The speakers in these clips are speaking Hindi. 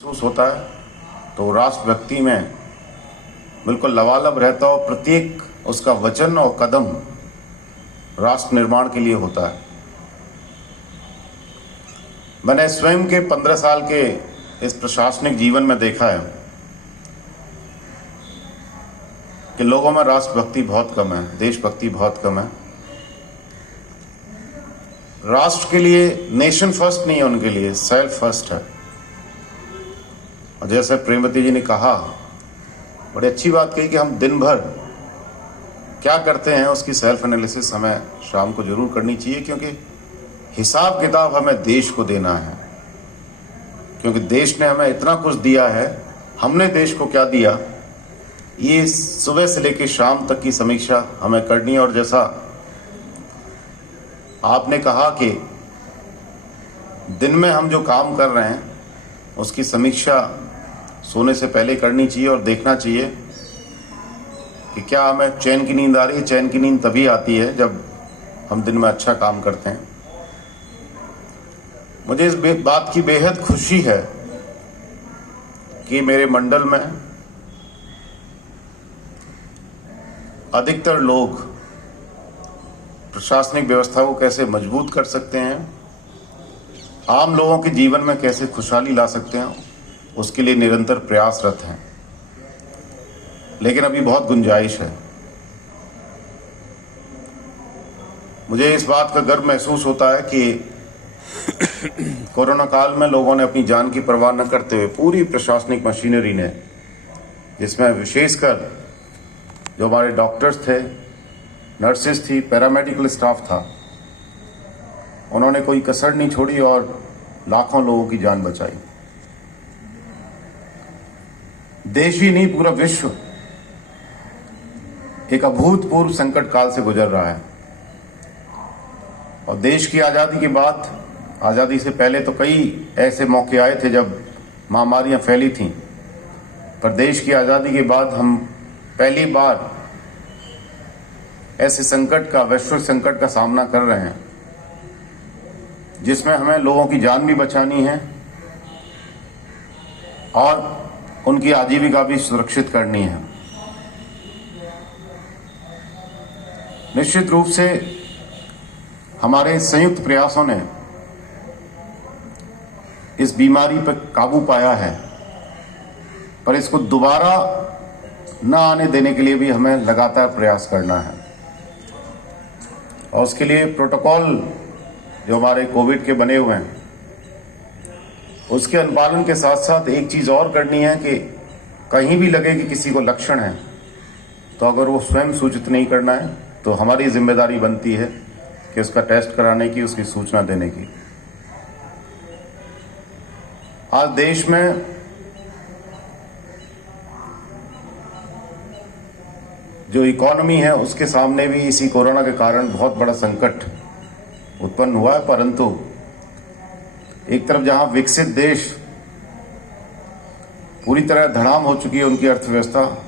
महसूस होता है तो राष्ट्र व्यक्ति में बिल्कुल लबालब रहता है और प्रत्येक उसका वचन और कदम राष्ट्र निर्माण के लिए होता है। मैंने स्वयं के 15 साल के इस प्रशासनिक जीवन में देखा है कि लोगों में राष्ट्रभक्ति बहुत कम है, देशभक्ति बहुत कम है। राष्ट्र के लिए नेशन फर्स्ट नहीं है, उनके लिए सेल्फ फर्स्ट है। और जैसे प्रेमवती जी ने कहा, बड़ी अच्छी बात कही कि हम दिन भर क्या करते हैं उसकी सेल्फ एनालिसिस हमें शाम को जरूर करनी चाहिए, क्योंकि हिसाब किताब हमें देश को देना है। क्योंकि देश ने हमें इतना कुछ दिया है, हमने देश को क्या दिया, ये सुबह से लेकर शाम तक की समीक्षा हमें करनी है। और जैसा आपने कहा कि दिन में हम जो काम कर रहे हैं उसकी समीक्षा सोने से पहले करनी चाहिए और देखना चाहिए कि क्या हमें चैन की नींद आ रही है। चैन की नींद तभी आती है जब हम दिन में अच्छा काम करते हैं। मुझे इस बात की बेहद खुशी है कि मेरे मंडल में अधिकतर लोग प्रशासनिक व्यवस्था को कैसे मजबूत कर सकते हैं, आम लोगों के जीवन में कैसे खुशहाली ला सकते हैं, उसके लिए निरंतर प्रयासरत हैं। लेकिन अभी बहुत गुंजाइश है। मुझे इस बात का गर्व महसूस होता है कि कोरोना काल में लोगों ने अपनी जान की परवाह न करते हुए पूरी प्रशासनिक मशीनरी ने, जिसमें विशेषकर जो हमारे डॉक्टर्स थे, नर्सेस थी, पैरामेडिकल स्टाफ था, उन्होंने कोई कसर नहीं छोड़ी और लाखों लोगों की जान बचाई। देश ही नहीं, पूरा विश्व एक अभूतपूर्व संकट काल से गुजर रहा है। और देश की आज़ादी के बाद, आज़ादी से पहले तो कई ऐसे मौके आए थे जब महामारियां फैली थीं, पर देश की आज़ादी के बाद हम पहली बार ऐसे संकट का, वैश्विक संकट का सामना कर रहे हैं जिसमें हमें लोगों की जान भी बचानी है और उनकी आजीविका भी सुरक्षित करनी है। निश्चित रूप से हमारे संयुक्त प्रयासों ने इस बीमारी पर काबू पाया है, पर इसको दोबारा न आने देने के लिए भी हमें लगातार प्रयास करना है। और उसके लिए प्रोटोकॉल जो हमारे कोविड के बने हुए हैं, उसके अनुपालन के साथ साथ एक चीज़ और करनी है कि कहीं भी लगे कि किसी को लक्षण है, तो अगर वो स्वयं सूचित नहीं करना है तो हमारी जिम्मेदारी बनती है कि उसका टेस्ट कराने की, उसकी सूचना देने की। आज देश में जो इकोनॉमी है उसके सामने भी इसी कोरोना के कारण बहुत बड़ा संकट उत्पन्न हुआ है। परंतु एक तरफ जहां विकसित देश पूरी तरह धड़ाम हो चुकी है उनकी अर्थव्यवस्था,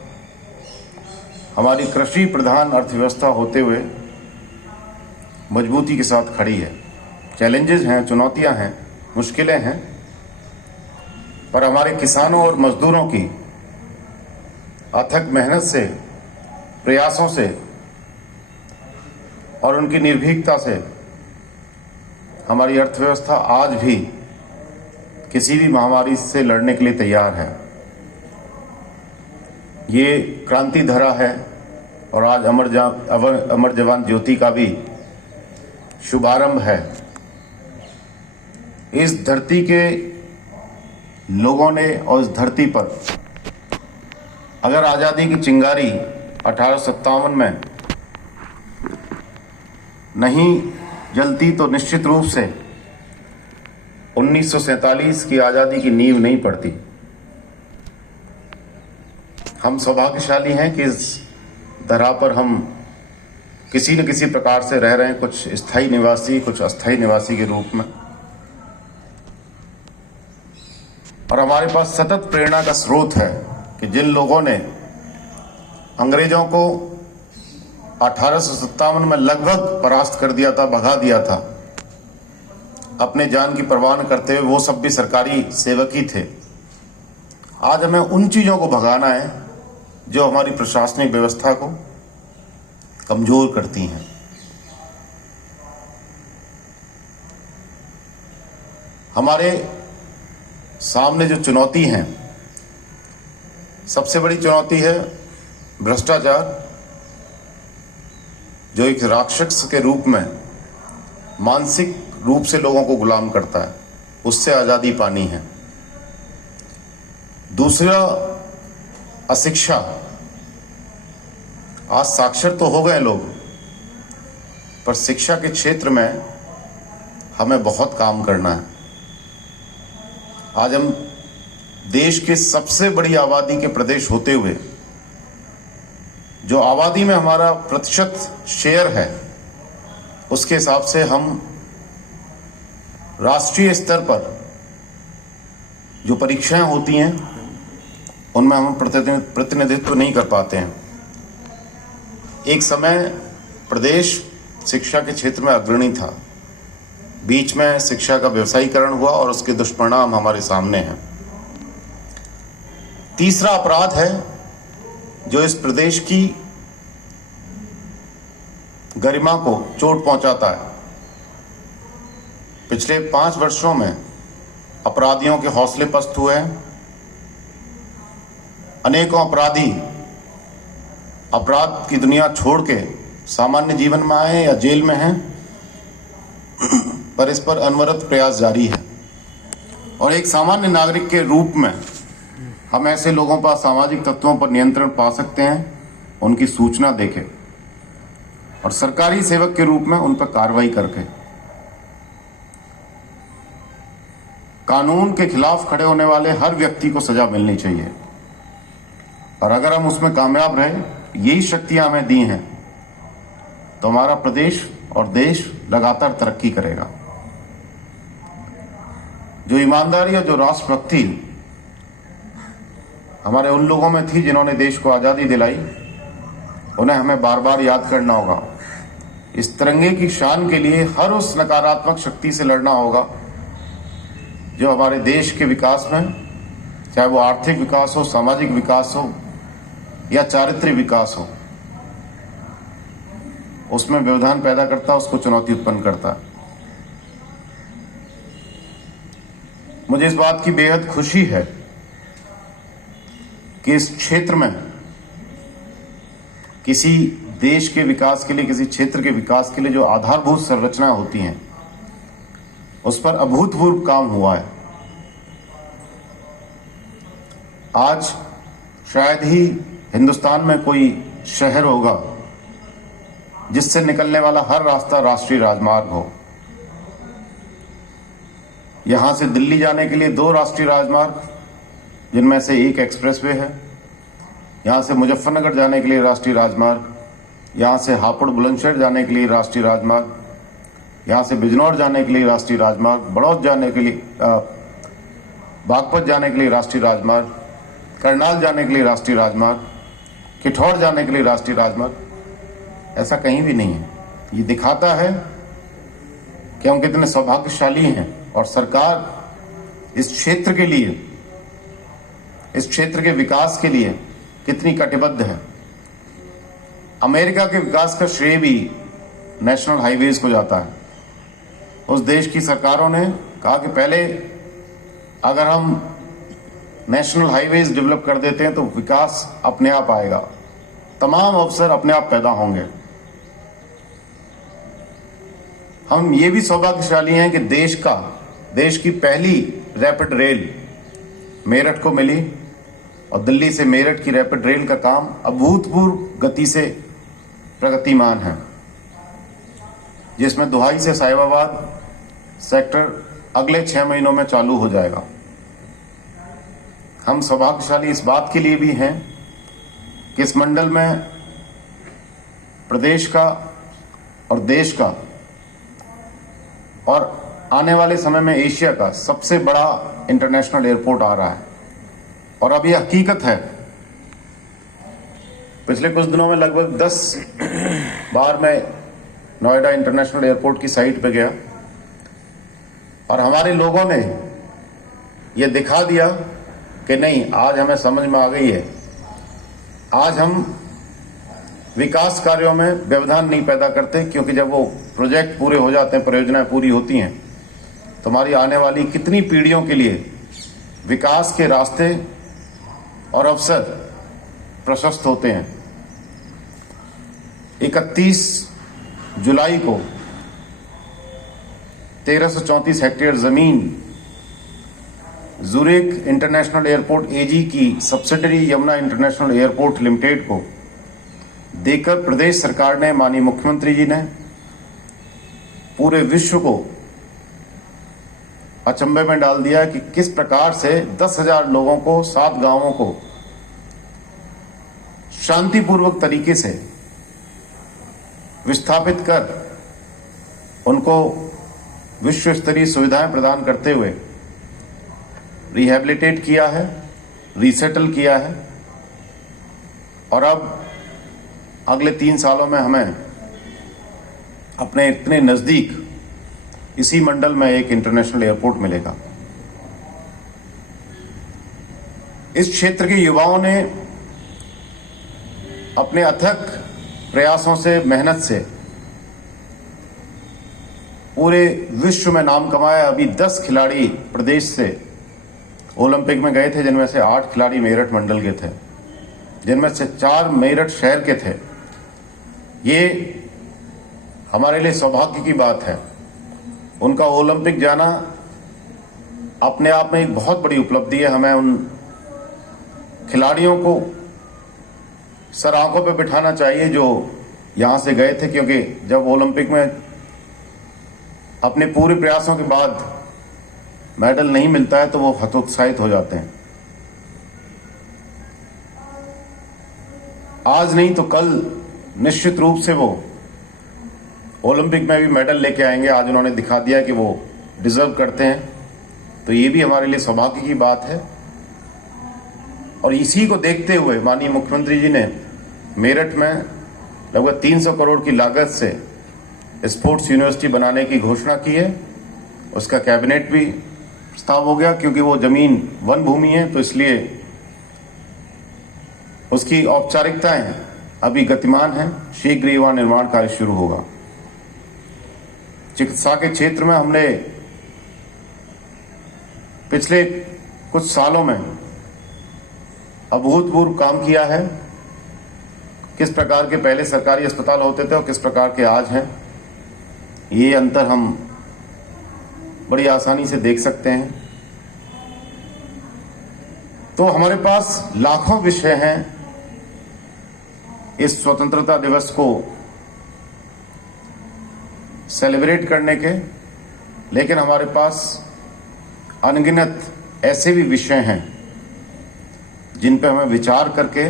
हमारी कृषि प्रधान अर्थव्यवस्था होते हुए मजबूती के साथ खड़ी है। चैलेंजेस हैं, चुनौतियां हैं, मुश्किलें हैं, पर हमारे किसानों और मजदूरों की अथक मेहनत से, प्रयासों से और उनकी निर्भीकता से हमारी अर्थव्यवस्था आज भी किसी भी महामारी से लड़ने के लिए तैयार है। ये क्रांति धरा है और आज अमर जवान ज्योति का भी शुभारंभ है। इस धरती के लोगों ने और इस धरती पर अगर आज़ादी की चिंगारी 1857 में नहीं जलती तो निश्चित रूप से 1947 की आज़ादी की नींव नहीं पड़ती। हम सौभाग्यशाली हैं कि इस धरा पर हम किसी न किसी प्रकार से रह रहे हैं, कुछ स्थायी निवासी, कुछ अस्थायी निवासी के रूप में। और हमारे पास सतत प्रेरणा का स्रोत है कि जिन लोगों ने अंग्रेजों को 1857 में लगभग परास्त कर दिया था, भगा दिया था, अपने जान की परवाह न करते हुए, वो सब भी सरकारी सेवक ही थे। आज हमें उन चीजों को भगाना है जो हमारी प्रशासनिक व्यवस्था को कमजोर करती हैं। हमारे सामने जो चुनौती हैं, सबसे बड़ी चुनौती है भ्रष्टाचार, जो एक राक्षस के रूप में मानसिक रूप से लोगों को गुलाम करता है, उससे आजादी पानी है। दूसरा, अशिक्षा। आज साक्षर तो हो गए लोग, पर शिक्षा के क्षेत्र में हमें बहुत काम करना है। आज हम देश के सबसे बड़ी आबादी के प्रदेश होते हुए जो आबादी में हमारा प्रतिशत शेयर है, उसके हिसाब से हम राष्ट्रीय स्तर पर जो परीक्षाएं होती हैं उनमें हम प्रतिनिधित्व नहीं कर पाते हैं। एक समय प्रदेश शिक्षा के क्षेत्र में अग्रणी था, बीच में शिक्षा का व्यवसायीकरण हुआ और उसके दुष्परिणाम हमारे सामने हैं। तीसरा अपराध है जो इस प्रदेश की गरिमा को चोट पहुंचाता है। पिछले 5 वर्षों में अपराधियों के हौसले पस्त हुए हैं। अनेकों अपराधी अपराध की दुनिया छोड़ के सामान्य जीवन में आए या जेल में हैं, पर इस पर अनवरत प्रयास जारी है। और एक सामान्य नागरिक के रूप में हम ऐसे लोगों पर, सामाजिक तत्वों पर नियंत्रण पा सकते हैं, उनकी सूचना देके और सरकारी सेवक के रूप में उन पर कार्रवाई करके। कानून के खिलाफ खड़े होने वाले हर व्यक्ति को सजा मिलनी चाहिए, और अगर हम उसमें कामयाब रहे, यही शक्तियां हमें दी हैं, तो हमारा प्रदेश और देश लगातार तरक्की करेगा। जो ईमानदारी और जो राष्ट्रभक्ति हमारे उन लोगों में थी जिन्होंने देश को आजादी दिलाई, उन्हें हमें बार बार याद करना होगा। इस तिरंगे की शान के लिए हर उस नकारात्मक शक्ति से लड़ना होगा जो हमारे देश के विकास में, चाहे वो आर्थिक विकास हो, सामाजिक विकास हो या चारित्र्य विकास हो, उसमें व्यवधान पैदा करता है, उसको चुनौती उत्पन्न करता है। मुझे इस बात की बेहद खुशी है कि इस क्षेत्र में किसी देश के विकास के लिए, किसी क्षेत्र के विकास के लिए जो आधारभूत संरचना होती हैं, उस पर अभूतपूर्व काम हुआ है। आज शायद ही हिंदुस्तान में कोई शहर होगा जिससे निकलने वाला हर रास्ता राष्ट्रीय राजमार्ग हो। यहां से दिल्ली जाने के लिए 2 राष्ट्रीय राजमार्ग, जिनमें से एक एक्सप्रेसवे है। यहां से मुजफ्फरनगर जाने के लिए राष्ट्रीय राजमार्ग, यहां से हापुड़ बुलंदशहर जाने के लिए राष्ट्रीय राजमार्ग, यहां से बिजनौर जाने के लिए राष्ट्रीय राजमार्ग, बड़ौद जाने के लिए, बागपत जाने के लिए राष्ट्रीय राजमार्ग, करनाल जाने के लिए राष्ट्रीय राजमार्ग, किठौर जाने के लिए राष्ट्रीय राजमार्ग। ऐसा कहीं भी नहीं है। ये दिखाता है कि हम कितने सौभाग्यशाली हैं और सरकार इस क्षेत्र के लिए, इस क्षेत्र के विकास के लिए कितनी कटिबद्ध है। अमेरिका के विकास का श्रेय भी नेशनल हाईवेज को जाता है। उस देश की सरकारों ने कहा कि पहले अगर हम नेशनल हाईवेज डेवलप कर देते हैं तो विकास अपने आप आएगा, तमाम अवसर अपने आप पैदा होंगे। हम ये भी सौभाग्यशाली हैं कि देश की पहली रैपिड रेल मेरठ को मिली, और दिल्ली से मेरठ की रैपिड रेल का काम अभूतपूर्व गति से प्रगतिमान है, जिसमें दुहाई से साहिबाबाद सेक्टर अगले 6 महीनों में चालू हो जाएगा। हम सौभाग्यशाली इस बात के लिए भी हैं कि इस मंडल में प्रदेश का और देश का और आने वाले समय में एशिया का सबसे बड़ा इंटरनेशनल एयरपोर्ट आ रहा है। और अब यह हकीकत है, पिछले कुछ दिनों में लगभग 10 बार मैं नोएडा इंटरनेशनल एयरपोर्ट की साइट पे गया, और हमारे लोगों ने यह दिखा दिया कि नहीं, आज हमें समझ में आ गई है, आज हम विकास कार्यों में व्यवधान नहीं पैदा करते, क्योंकि जब वो प्रोजेक्ट पूरे हो जाते हैं, परियोजनाएं पूरी होती हैं, तो हमारी आने वाली कितनी पीढ़ियों के लिए विकास के रास्ते और अवसर प्रशस्त होते हैं। 31 जुलाई को 1334 हेक्टेयर जमीन ज़ुरिक इंटरनेशनल एयरपोर्ट एजी की subsidiary Yamuna international airport limited को देकर प्रदेश सरकार ने, माननीय मुख्यमंत्री जी ने पूरे विश्व को अचंभे में डाल दिया कि किस प्रकार से 10,000 लोगों को, 7 गांवों को शांतिपूर्वक तरीके से विस्थापित कर उनको विश्व स्तरीय सुविधाएं प्रदान करते हुए रिहैबिलिटेट किया है, रीसेटल किया है। और अब अगले 3 सालों में हमें अपने इतने नजदीक इसी मंडल में एक इंटरनेशनल एयरपोर्ट मिलेगा। इस क्षेत्र के युवाओं ने अपने अथक प्रयासों से, मेहनत से पूरे विश्व में नाम कमाया। अभी 10 खिलाड़ी प्रदेश से ओलंपिक में गए थे, जिनमें से 8 खिलाड़ी मेरठ मंडल के थे, जिनमें से 4 मेरठ शहर के थे। ये हमारे लिए सौभाग्य की बात है। उनका ओलंपिक जाना अपने आप में एक बहुत बड़ी उपलब्धि है। हमें उन खिलाड़ियों को सर आंखों पे बिठाना चाहिए जो यहां से गए थे, क्योंकि जब ओलंपिक में अपने पूरे प्रयासों के बाद मेडल नहीं मिलता है तो वो हतोत्साहित हो जाते हैं। आज नहीं तो कल निश्चित रूप से वो ओलंपिक में भी मेडल लेके आएंगे। आज उन्होंने दिखा दिया कि वो डिजर्व करते हैं, तो ये भी हमारे लिए सौभाग्य की बात है। और इसी को देखते हुए माननीय मुख्यमंत्री जी ने मेरठ में लगभग 300 करोड़ की लागत से स्पोर्ट्स यूनिवर्सिटी बनाने की घोषणा की है। उसका कैबिनेट भी प्रस्ताव हो गया, क्योंकि वो जमीन वन भूमि है, तो इसलिए उसकी औपचारिकताएं अभी गतिमान हैं। शीघ्र ही वहां निर्माण कार्य शुरू होगा। चिकित्सा के क्षेत्र में हमने पिछले कुछ सालों में अभूतपूर्व काम किया है। किस प्रकार के पहले सरकारी अस्पताल होते थे और किस प्रकार के आज हैं, ये अंतर हम बड़ी आसानी से देख सकते हैं। तो हमारे पास लाखों विषय हैं इस स्वतंत्रता दिवस को सेलिब्रेट करने के, लेकिन हमारे पास अनगिनत ऐसे भी विषय हैं जिन पर हमें विचार करके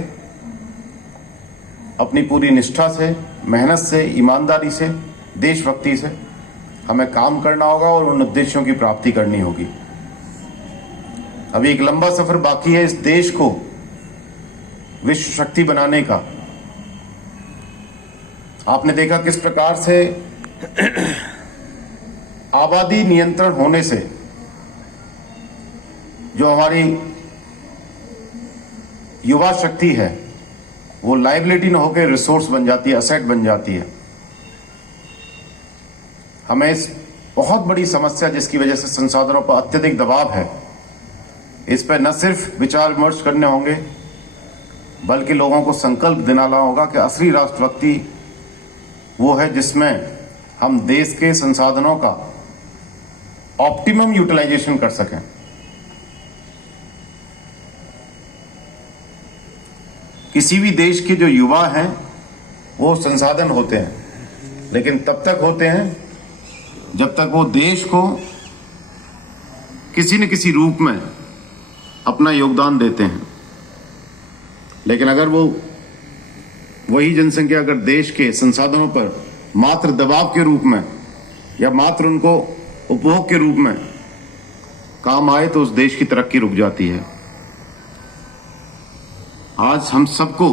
अपनी पूरी निष्ठा से, मेहनत से, ईमानदारी से, देशभक्ति से हमें काम करना होगा और उन उद्देश्यों की प्राप्ति करनी होगी। अभी एक लंबा सफर बाकी है इस देश को विश्व शक्ति बनाने का। आपने देखा किस प्रकार से आबादी नियंत्रण होने से जो हमारी युवा शक्ति है वो लायबिलिटी न होकर रिसोर्स बन जाती है, असेट बन जाती है। हमें इस बहुत बड़ी समस्या जिसकी वजह से संसाधनों पर अत्यधिक दबाव है, इस पर न सिर्फ विचार विमर्श करने होंगे, बल्कि लोगों को संकल्प दिलाना होगा कि असली राष्ट्रभक्ति वो है जिसमें हम देश के संसाधनों का ऑप्टिमम यूटिलाइजेशन कर सकें। किसी भी देश के जो युवा हैं वो संसाधन होते हैं, लेकिन तब तक होते हैं जब तक वो देश को किसी न किसी रूप में अपना योगदान देते हैं। लेकिन अगर वो वही जनसंख्या अगर देश के संसाधनों पर मात्र दबाव के रूप में या मात्र उनको उपभोग के रूप में काम आए तो उस देश की तरक्की रुक जाती है। आज हम सबको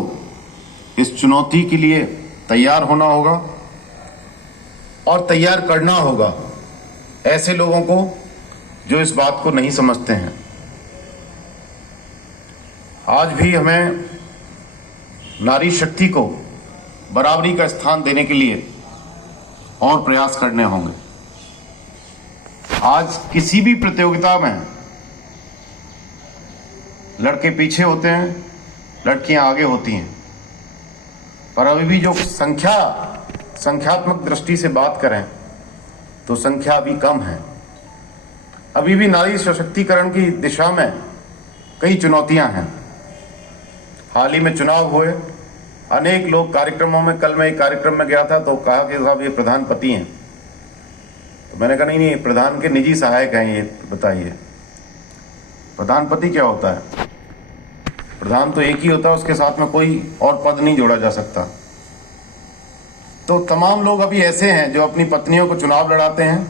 इस चुनौती के लिए तैयार होना होगा और तैयार करना होगा ऐसे लोगों को जो इस बात को नहीं समझते हैं। आज भी हमें नारी शक्ति को बराबरी का स्थान देने के लिए और प्रयास करने होंगे। आज किसी भी प्रतियोगिता में लड़के पीछे होते हैं, लड़कियां आगे होती हैं, पर अभी भी जो संख्यात्मक दृष्टि से बात करें तो संख्या अभी कम है। अभी भी नारी सशक्तिकरण की दिशा में कई चुनौतियां हैं। हाल ही में चुनाव हुए, अनेक लोग कार्यक्रमों में, कल मैं एक कार्यक्रम में गया था तो कहा कि साहब ये प्रधानपति हैं, तो मैंने कहा नहीं, प्रधान के निजी सहायक हैं, ये बताइए प्रधानपति क्या होता है। प्रधान तो एक ही होता है, उसके साथ में कोई और पद नहीं जोड़ा जा सकता। तो तमाम लोग अभी ऐसे हैं जो अपनी पत्नियों को चुनाव लड़ाते हैं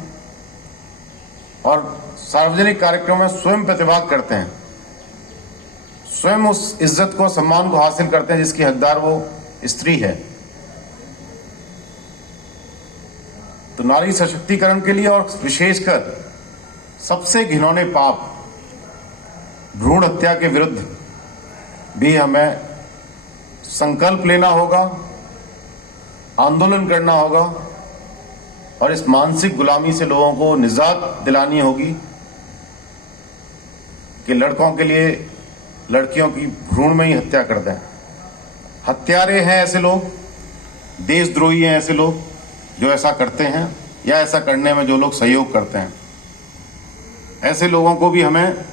और सार्वजनिक कार्यक्रमों में स्वयं प्रतिवाद करते हैं, स्वयं उस इज्जत को, सम्मान को हासिल करते हैं जिसकी हकदार वो स्त्री है। तो नारी सशक्तिकरण के लिए और विशेषकर सबसे घिनौने पाप भ्रूण हत्या के विरुद्ध भी हमें संकल्प लेना होगा, आंदोलन करना होगा और इस मानसिक गुलामी से लोगों को निजात दिलानी होगी कि लड़कों के लिए लड़कियों की भ्रूण में ही हत्या कर दें। हत्यारे हैं ऐसे लोग, देशद्रोही हैं ऐसे लोग जो ऐसा करते हैं या ऐसा करने में जो लोग सहयोग करते हैं। ऐसे लोगों को भी हमें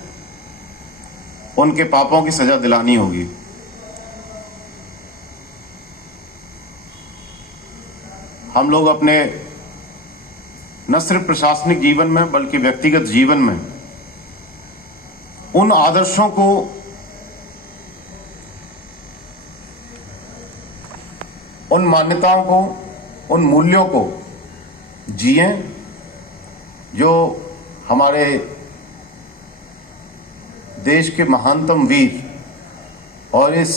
उनके पापों की सजा दिलानी होगी। हम लोग अपने न सिर्फ प्रशासनिक जीवन में बल्कि व्यक्तिगत जीवन में उन आदर्शों को, उन मान्यताओं को, उन मूल्यों को जिएं जो हमारे देश के महानतम वीर और इस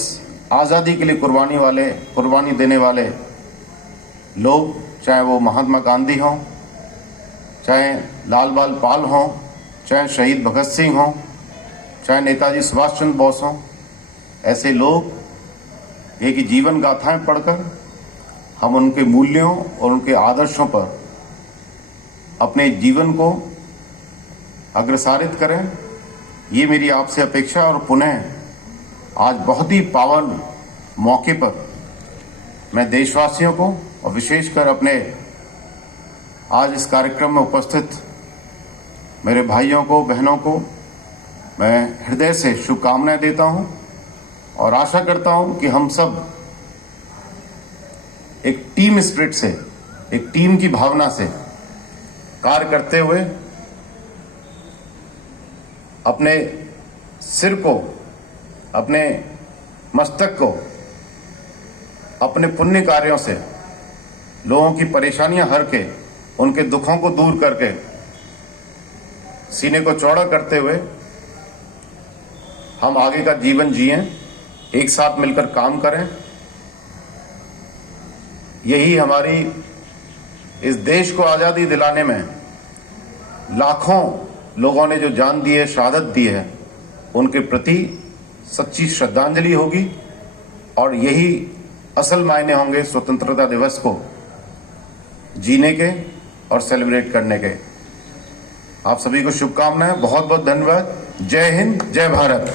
आज़ादी के लिए कुर्बानी देने वाले लोग, चाहे वो महात्मा गांधी हों, चाहे लाल बाल पाल हों, चाहे शहीद भगत सिंह हों, चाहे नेताजी सुभाष चंद्र बोस हों, ऐसे लोग ये कि जीवन गाथाएं पढ़कर हम उनके मूल्यों और उनके आदर्शों पर अपने जीवन को अग्रसारित करें। ये मेरी आपसे अपेक्षा। और पुनः आज बहुत ही पावन मौके पर मैं देशवासियों को और विशेषकर अपने आज इस कार्यक्रम में उपस्थित मेरे भाइयों को, बहनों को मैं हृदय से शुभकामनाएं देता हूं और आशा करता हूं कि हम सब एक टीम स्पिरिट से, एक टीम की भावना से कार्य करते हुए अपने सिर को, अपने मस्तक को अपने पुण्य कार्यों से लोगों की परेशानियां हर के, उनके दुखों को दूर करके, सीने को चौड़ा करते हुए हम आगे का जीवन जिएं, एक साथ मिलकर काम करें। यही हमारी इस देश को आज़ादी दिलाने में लाखों लोगों ने जो जान दी है, शहादत दी है, उनके प्रति सच्ची श्रद्धांजलि होगी और यही असल मायने होंगे स्वतंत्रता दिवस को जीने के और सेलिब्रेट करने के। आप सभी को शुभकामनाएं, बहुत बहुत धन्यवाद। जय हिंद, जय भारत।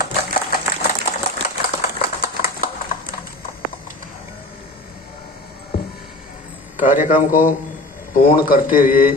कार्यक्रम को पूर्ण करते हुए